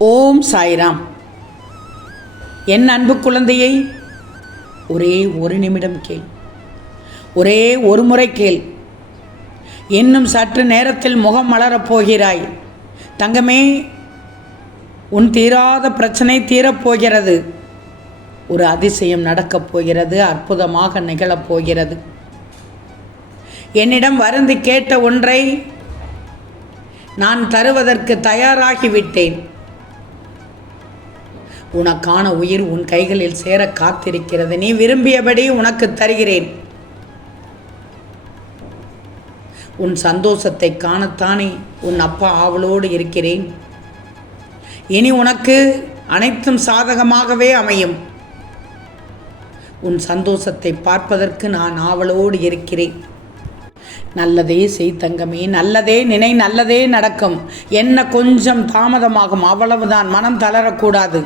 ஓம் சாய்ராம். என் அன்பு குழந்தையை ஒரே ஒரு நிமிடம் கேள். ஒரே ஒரு முறை கேள். இன்னும் சற்று நேரத்தில் முகம் மலரப் போகிறாய். தங்கமே உன் தீராத பிரச்சனை தீரப்போகிறது ஒரு அதிசயம் நடக்கப் போகிறது அற்புதமாக நிகழப் போகிறது. என்னிடம் வருந்து கேட்ட ஒன்றை நான் தருவதற்கு தயாராகிவிட்டேன். உனக்கான உயிர் உன் கைகளில் சேர காத்திருக்கிறது. நீ விரும்பியபடி உனக்கு தருகிறேன். உன் சந்தோஷத்தை காணத்தானே உன் அப்பா ஆவலோடு இருக்கிறேன். இனி உனக்கு அனைத்தும் சாதகமாகவே அமையும். உன் சந்தோஷத்தை பார்ப்பதற்கு நான் ஆவலோடு இருக்கிறேன். நல்லதே செய் தங்கமே நல்லதே நினை நல்லதே நடக்கும். என்ன கொஞ்சம் தாமதமாகும் அவ்வளவுதான் மனம் தளரக்கூடாது.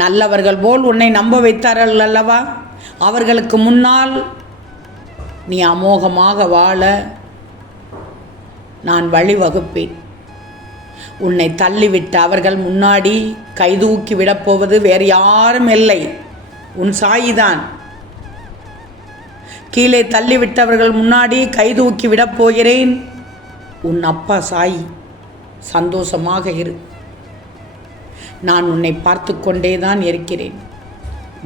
நல்லவர்கள் போல் உன்னை நம்ப வைத்தார்கள் அல்லவா? அவர்களுக்கு முன்னால் நீ அமோகமாக வாழ நான் வழிவகுப்பேன் உன்னை தள்ளிவிட்ட அவர்கள் முன்னாடி கைதூக்கி விடப்போவது வேறு யாரும் இல்லை. உன் சாயிதான். கீழே தள்ளிவிட்டவர்கள் முன்னாடி கைதூக்கி விடப் போகிறேன். உன் அப்பா சாயி சந்தோஷமாக இரு. நான் உன்னை பார்த்து கொண்டேதான் இருக்கிறேன்.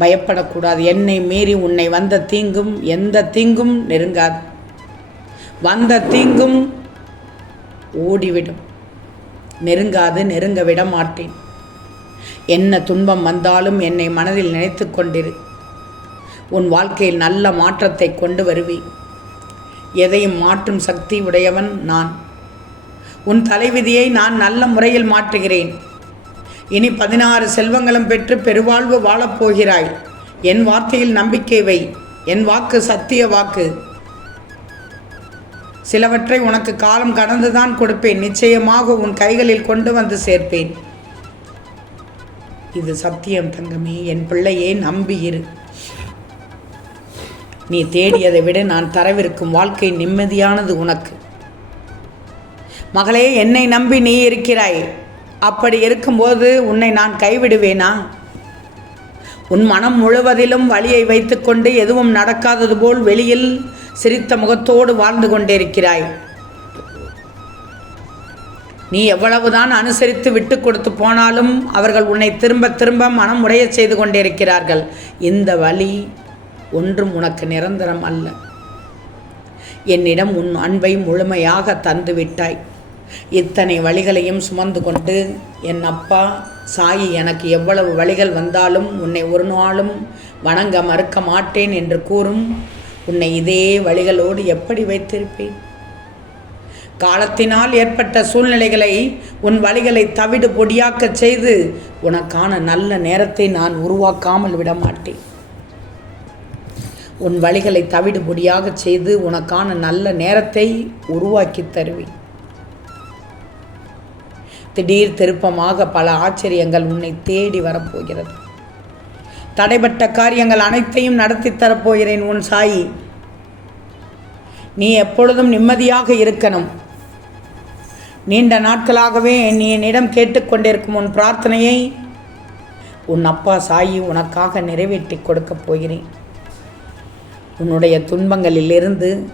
பயப்படக்கூடாது. என்னை மீறி உன்னை வந்த தீங்கும் எந்த தீங்கும் நெருங்காது. வந்த தீங்கும் ஓடிவிடும். நெருங்காது நெருங்க விட மாட்டேன் என்ன துன்பம் வந்தாலும் என்னை மனதில் நினைத்து கொண்டிரு. உன் வாழ்க்கையில் நல்ல மாற்றத்தை கொண்டு வருவேன் எதையும் மாற்றும் சக்தி உடையவன் நான். உன் தலைவிதியை நான் நல்ல முறையில் மாற்றுகிறேன். இனி பதினாறு செல்வங்களும் பெற்று பெருவாழ்வு வாழப்போகிறாய் என் வார்த்தையில் நம்பிக்கை வை. என் வாக்கு சத்திய வாக்கு. சிலவற்றை உனக்கு காலம் கடந்துதான் கொடுப்பேன். நிச்சயமாக உன் கைகளில் கொண்டு வந்து சேர்ப்பேன். இது சத்தியம் தங்கமே. என் பிள்ளையே நம்பியிரு நீ தேடியதை விட நான் தரவிருக்கும் வாழ்க்கை நிம்மதியானது உனக்கு. மகளே என்னை நம்பி நீ இருக்கிறாய். அப்படி இருக்கும்போது உன்னை நான் கைவிடுவேனா? உன் மனம் முழுவதிலும் வழியை வைத்துக்கொண்டு எதுவும் நடக்காதது போல் வெளியில் சிரித்த முகத்தோடு வாழ்ந்து கொண்டிருக்கிறாய். நீ எவ்வளவுதான் அனுசரித்து விட்டு கொடுத்து போனாலும் அவர்கள் உன்னை திரும்ப திரும்ப மனம் உடைய செய்து கொண்டிருக்கிறார்கள். இந்த வழி ஒன்றும் உனக்கு நிரந்தரம் அல்ல. என்னிடம் உன் அன்பை முழுமையாக தந்துவிட்டாய். இத்தனை வழிகளையும் சுமந்து கொண்டு என் அப்பா சாயி எனக்கு எவ்வளவு வழிகள் வந்தாலும் உன்னை ஒரு நாளும் வணங்க மறுக்க மாட்டேன் என்று கூறும் உன்னை இதே வழிகளோடு எப்படி வைத்திருப்பேன்? காலத்தினால் ஏற்பட்ட சூழ்நிலைகளை உன் வழிகளை தவிடு பொடியாக்கச் செய்து உனக்கான நல்ல நேரத்தை நான் உருவாக்காமல் விட மாட்டேன். உன் வழிகளை தவிடு பொடியாகச் செய்து உனக்கான நல்ல நேரத்தை உருவாக்கி தருவேன். திடீர் திருப்பமாக பல ஆச்சரியங்கள் உன்னை தேடி வரப்போகிறது. தடைப்பட்ட காரியங்கள் அனைத்தையும் நடத்தி தரப்போகிறேன் உன் சாயி. நீ எப்பொழுதும் நிம்மதியாக இருக்கணும். நீண்ட நாட்களாகவே நீ என்னிடம் கேட்டுக்கொண்டிருக்கும் உன் பிரார்த்தனையை உன் அப்பா சாயி உனக்காக நிறைவேற்றி கொடுக்கப் போகிறேன். உன்னுடைய துன்பங்களிலிருந்து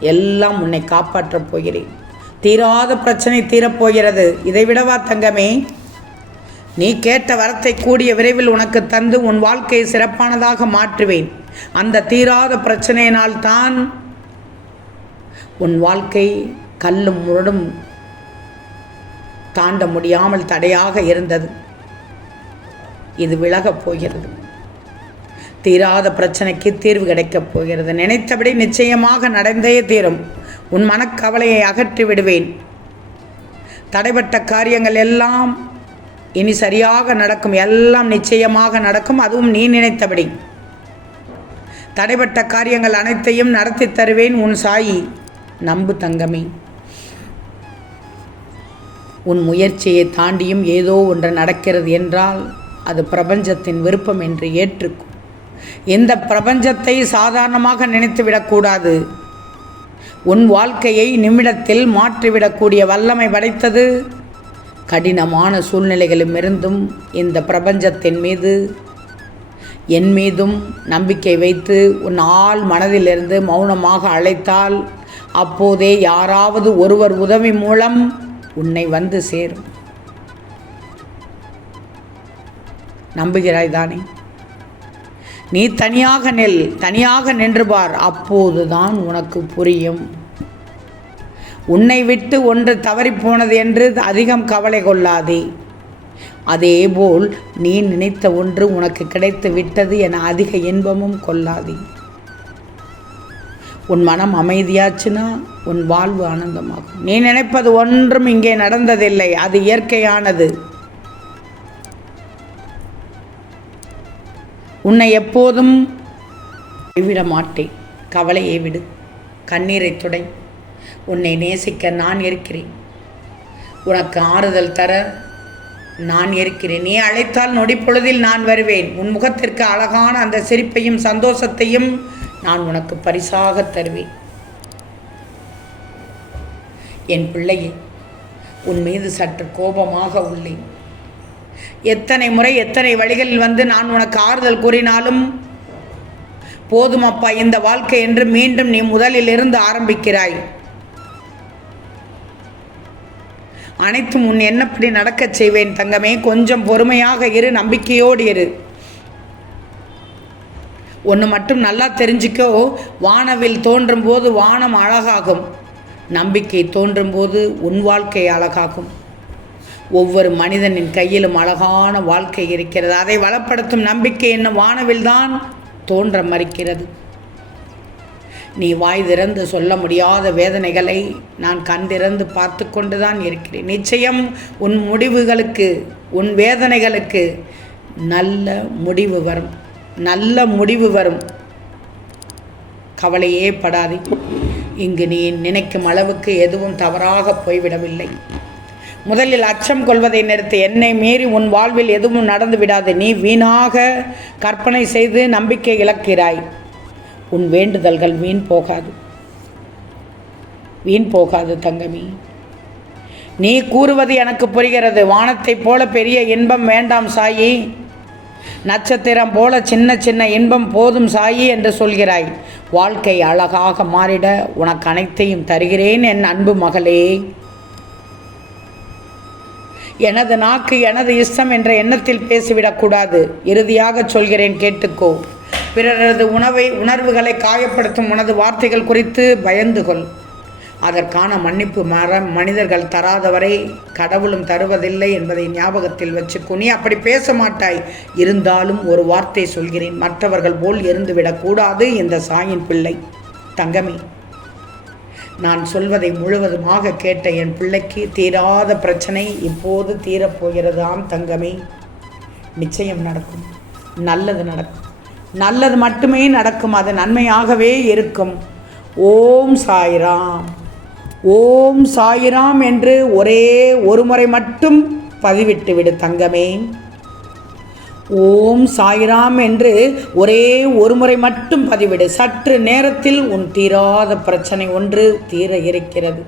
எல்லாம் உன்னை காப்பாற்றப் போகிறேன். தீராத பிரச்சனை தீரப்போகிறது. இதை விடவா தங்கமே? நீ கேட்ட வரத்தை கூடிய விரைவில் உனக்கு தந்து உன் வாழ்க்கையை சிறப்பானதாக மாற்றுவேன். அந்த தீராத பிரச்சனையினால் தான் உன் வாழ்க்கை கல்லும் முரடும் தாண்ட முடியாமல் தடையாக இருந்தது. இது விலகப் போகிறது. தீராத பிரச்சனைக்கு தீர்வு கிடைக்கப் போகிறது. நினைத்தபடி நிச்சயமாக நடந்தே தீரும். உன் மனக்கவலையை அகற்றி விடுவேன். தடைப்பட்ட காரியங்கள் எல்லாம் இனி சரியாக நடக்கும் எல்லாம் நிச்சயமாக நடக்கும் அதுவும் நீ நினைத்தபடி. தடைப்பட்ட காரியங்கள் அனைத்தையும் நடத்தி தருவேன் உன் சாயி நம்பு தங்கமே. உன் முயற்சியை தாண்டியும் ஏதோ ஒன்று நடக்கிறது என்றால் அது பிரபஞ்சத்தின் விருப்பம் என்று ஏற்றுக்கும் இந்த பிரபஞ்சத்தை சாதாரணமாக நினைத்து விடக்கூடாது உன் வாழ்க்கையை நிமிடத்தில் மாற்றிவிடக்கூடிய வல்லமை படைத்தது. கடினமான சூழ்நிலைகளுமிருந்தும் இந்த பிரபஞ்சத்தின் மீது என் மீதும் நம்பிக்கை வைத்து உன் ஆள் மனதிலிருந்து மௌனமாக அழைத்தால் அப்போதே யாராவது ஒருவர் உதவி மூலம் உன்னை வந்து சேரும். நம்புகிறாய் தானே? நீ தனியாக நெல் தனியாக நின்று பார் அப்போதுதான் உனக்கு புரியும். உன்னை விட்டு ஒன்று தவறிப்போனது என்று அதிகம் கவலை கொள்ளாதே. அதேபோல் நீ நினைத்த ஒன்று உனக்கு கிடைத்து விட்டது என அதிக இன்பமும் கொள்ளாதே. உன் மனம் அமைதியாச்சுன்னா உன் வாழ்வு ஆனந்தமாகும். நீ நினைப்பது ஒன்றும் இங்கே நடந்ததில்லை அது இயற்கையானது. உன்னை எப்போதும் கைவிட மாட்டேன் கவலையை விடு. கண்ணீரை துடை. உன்னை நேசிக்க நான் இருக்கிறேன். உனக்கு ஆறுதல் தர நான் இருக்கிறேன். நீ அழைத்தால் நொடிப்பொழுதில் நான் வருவேன். உன் முகத்திற்கு அழகான அந்த சிரிப்பையும் சந்தோஷத்தையும் நான் உனக்கு பரிசாக தருவேன். என் பிள்ளையே உன் மீது சற்று கோபமாக உள்ளேன். எத்தனை முறை எத்தனை வழிகளில் வந்து நான் உனக்கு ஆறுதல் கூறினாலும் போதும் அப்பா இந்த வாழ்க்கை என்று மீண்டும் நீ முதலில் இருந்து ஆரம்பிக்கிறாய். அனைத்தும் உன் என்னப்படி நடக்கச் செய்வேன் தங்கமே. கொஞ்சம் பொறுமையாக இரு நம்பிக்கையோடு இரு. ஒன்று மட்டும் நல்லா தெரிஞ்சுக்கோ. வானவில் தோன்றும் போது வானம் அழகாகும். நம்பிக்கை தோன்றும் போது உன் வாழ்க்கை அழகாகும். ஒவ்வொரு மனிதனின் கையிலும் அழகான வாழ்க்கை இருக்கிறது. அதை வளப்படுத்தும் நம்பிக்கை என்னும் வானவில் தான் தோன்ற மறுக்கிறது. நீ வாய் திறந்து சொல்ல முடியாத வேதனைகளை நான் கண் திறந்து பார்த்து கொண்டு தான் இருக்கிறேன். நிச்சயம் உன் முடிவுகளுக்கு உன் வேதனைகளுக்கு நல்ல முடிவு வரும். நல்ல முடிவு வரும். கவலையே படாதே. இங்கு நீ நினைக்கும் அளவுக்கு எதுவும் தவறாக போய்விடவில்லை. முதலில் அச்சம் கொள்வதை நிறுத்தி. என்னை மீறி உன் வாழ்வில் எதுவும் நடந்து விடாது. நீ வீணாக கற்பனை செய்து நம்பிக்கை இழக்கிறாய். உன் வேண்டுதல்கள் வீண் போகாது. வீண் போகாது தங்கமி. நீ கூறுவது எனக்கு புரிகிறது. வானத்தைப் போல பெரிய இன்பம் வேண்டாம் சாயி. நட்சத்திரம் போல சின்ன சின்ன இன்பம் போதும் சாயி என்று சொல்கிறாய். வாழ்க்கை அழகாக மாறிட உனக்கு அனைத்தையும் தருகிறேன் என் அன்பு மகளே. எனது நாக்கு எனது இஷ்டம் என்ற எண்ணத்தில் பேசிவிடக்கூடாது. இறுதியாக சொல்கிறேன் கேட்டுக்கோ. பிறரது உணவை உணர்வுகளை காயப்படுத்தும் உனது வார்த்தைகள் குறித்து பயந்து கொள் அதற்கான மன்னிப்பு மர மனிதர்கள் தராதவரை கடவுளும் தருவதில்லை என்பதை ஞாபகத்தில் வச்சுக்கோ. நீ அப்படி பேச மாட்டாய் இருந்தாலும் ஒரு வார்த்தை சொல்கிறேன். மற்றவர்கள் போல் இருந்துவிடக்கூடாது இந்த சாயின் பிள்ளை. தங்கமே. நான் சொல்வதை முழுவதுமாக கேட்ட என் பிள்ளைக்கு தீராத பிரச்சனை இப்போது தீரப்போகிறதாம் தங்கமே. நிச்சயம் நடக்கும். நல்லது நடக்கும். நல்லது மட்டுமே நடக்கும். அது நன்மையாகவே இருக்கும். ஓம் சாய்ராம். ஓம் சாய்ராம் என்று ஒரே ஒரு முறை மட்டும் பதிவிட்டு விடு தங்கமே. ஓம் சாய்ராம் என்று ஒரே ஒரு முறை மட்டும் பதிவிடு. சற்று நேரத்தில் உன் தீராத பிரச்சனை ஒன்று தீர இருக்கிறது.